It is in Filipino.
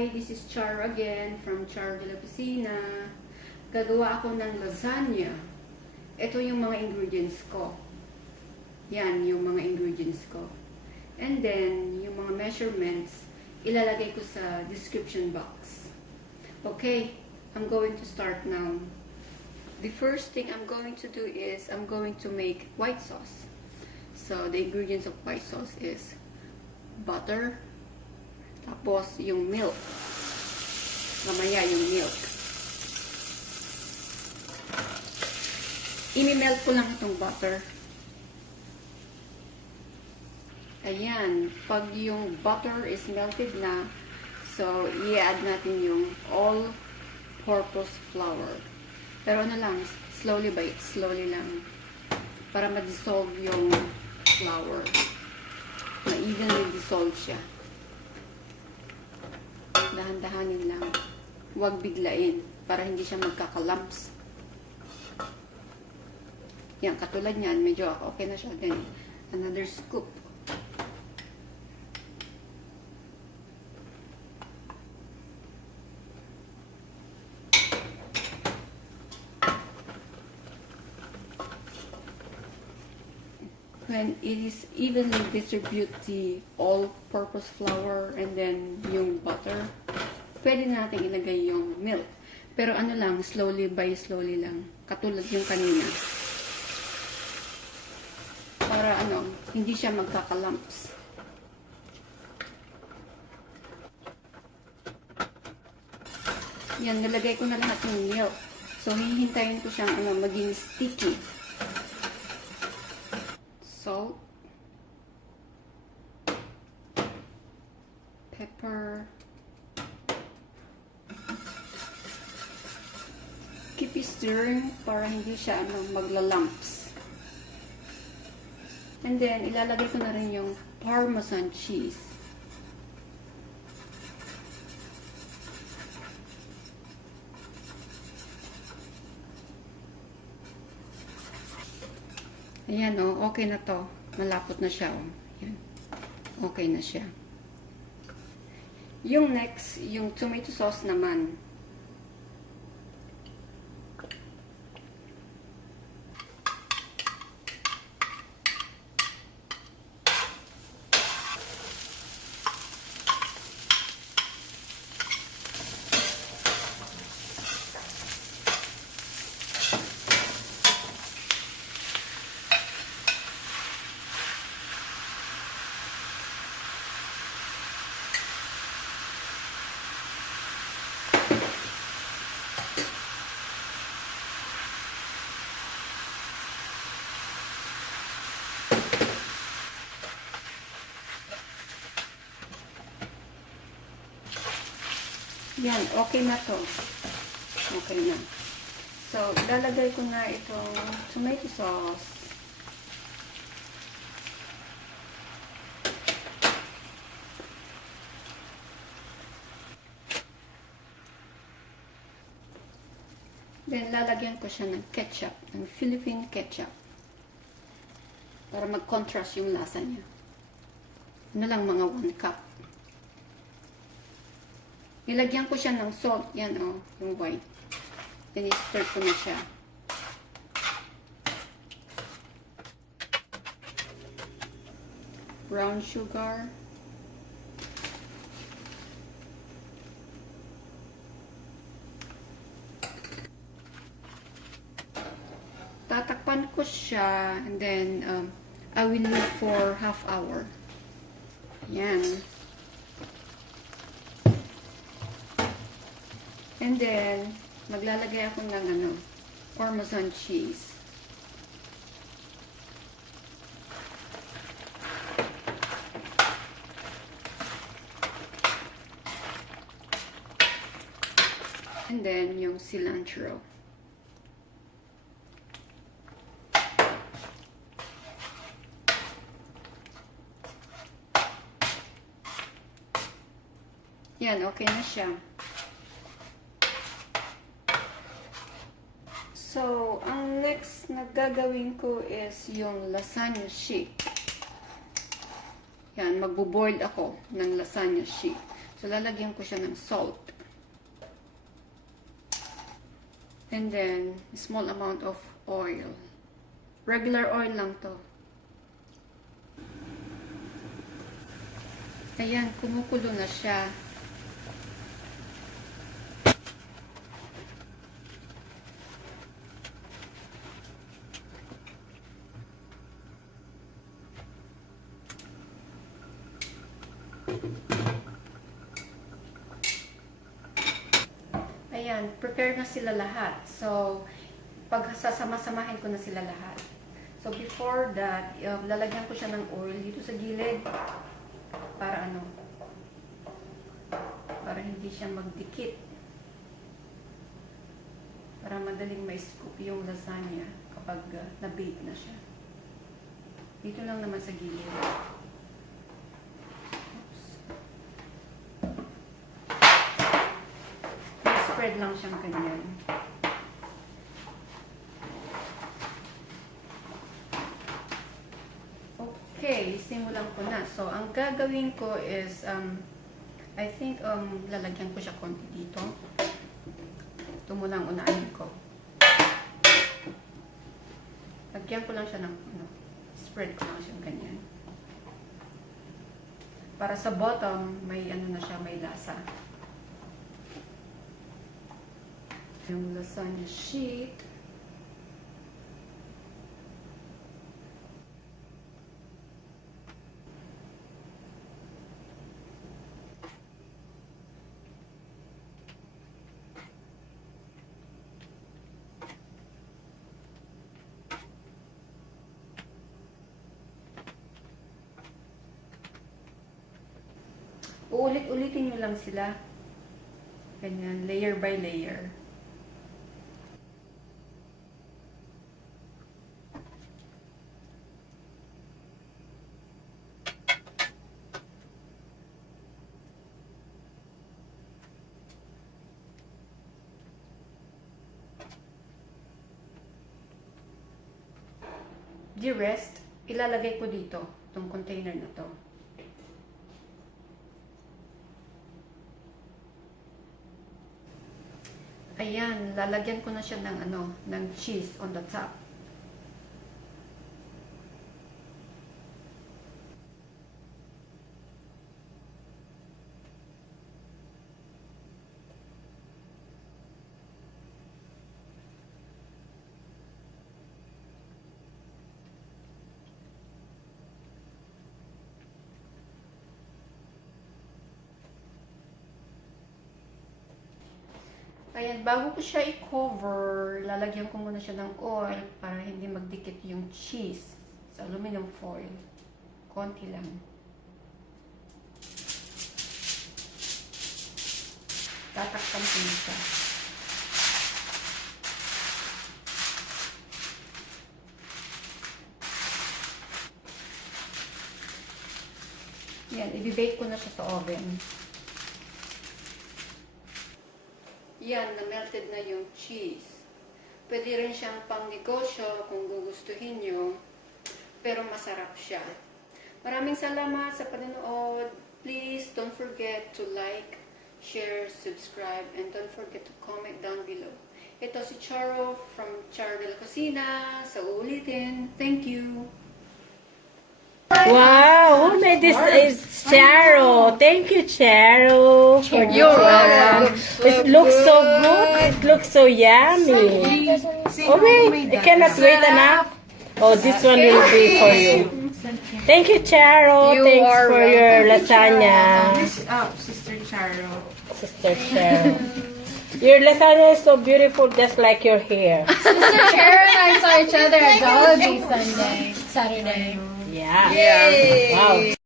Hi, this is Char again from Char de la Cocina. Gagawa ako ng lasagna. Ito yung mga ingredients ko. Yan, yung mga ingredients ko. And then, yung mga measurements, ilalagay ko sa description box. Okay, I'm going to start now. The first thing I'm going to do is, I'm going to make white sauce. So, the ingredients of white sauce is butter, tapos yung milk. Mamaya yung milk. Imi-melt ko lang itong butter. Ayan. Pag yung butter is melted na, so i-add natin yung all-purpose flour. Pero ano lang, slowly lang. Para ma-dissolve yung flour. Ma-evenly dissolve siya. Dahan-dahanin lang. Huwag biglain para hindi siya magkaka-lumps. Yan, katulad niyan, medyo okay na siya. Then, another scoop. When it is evenly distribute the all-purpose flour and then yung butter, pwede natin ilagay yung milk. Pero ano lang, slowly lang. Katulad yung kanina. Para ano, hindi siya magkaka-lumps. Yan, nilagay ko na lahat yung milk. So, hihintayin ko siyang maging sticky. Salt, pepper, keep stirring para hindi siya magla-lumps. And then, ilalagay ko na rin yung Parmesan Cheese. Ayan okay na to. Malapot na siya Ayan. Okay na siya. Yung next, yung tomato sauce naman. Yan, okay na to. Okay na. So, ilalagay ko na itong tomato sauce. Then, lalagyan ko siya ng ketchup, ng Philippine ketchup. Para mag-contrast yung lasa niya. Ano lang, mga 1 cup. Nilagyan ko siya ng salt. Yan yung white. Then, i-stir ko na siya. Brown sugar. Tatakpan ko siya. And then, I will leave for half hour. Yan. And then, maglalagay ako ng Parmesan Cheese. And then, yung cilantro. Yan, okay na siya. So, ang next na gagawin ko is yung lasagna sheet. Yan, magbo-boil ako ng lasagna sheet. So, lalagyan ko siya ng salt. And then, small amount of oil. Regular oil lang to. Ayan, kumukulo na siya. Ayan, prepare na sila lahat. So, pag sasama-samahin ko na sila lahat. So, before that, lalagyan ko siya ng oil dito sa gilid. Para ano? Para hindi siya magdikit. Para madaling ma-scoop yung lasagna kapag na-bake na siya. Dito lang naman sa gilid. Spread lang siyang ganyan. Okay, simulan ko na. So, ang gagawin ko is, I think, lalagyan ko siya konti dito. Ito muna ang unahin ko. Lagyan ko lang siya ng, spread ko lang siyang ganyan. Para sa bottom, may na siya, may lasa. Yung lasagna sheet. Uulit-ulitin nyo lang sila. Ganyan, layer by layer. The rest, ilalagay ko dito, itong container na to. Ayan, lalagyan ko na siya ng ng cheese on the top. Ayan, bago ko siya i-cover, lalagyan ko muna siya ng oil para hindi magdikit yung cheese sa aluminum foil. Konti lang. Tatakpan ko na siya. Yan, i-bake ko na siya sa oven. Yan, na-melted na yung cheese. Pwede rin siyang pang-negosyo kung gugustuhin nyo. Pero masarap siya. Maraming salamat sa panonood. Please don't forget to like, share, subscribe, and don't forget to comment down below. Ito si Charo from Charo de la Cocina. Sa uulitin. Thank you. Wow, who made this? Is Charo. Thank you, Charo. You're welcome. It looks so good. It looks so yummy. Oh wait, I cannot wait enough. Oh, this one will be for you. Thank you, Charo. Thanks for your lasagna. Sister Charo. Sister Charo. Your lasagna is so beautiful, just like your hair. Sister Charo and I saw each other at Jollibee Saturday. Yeah. Wow.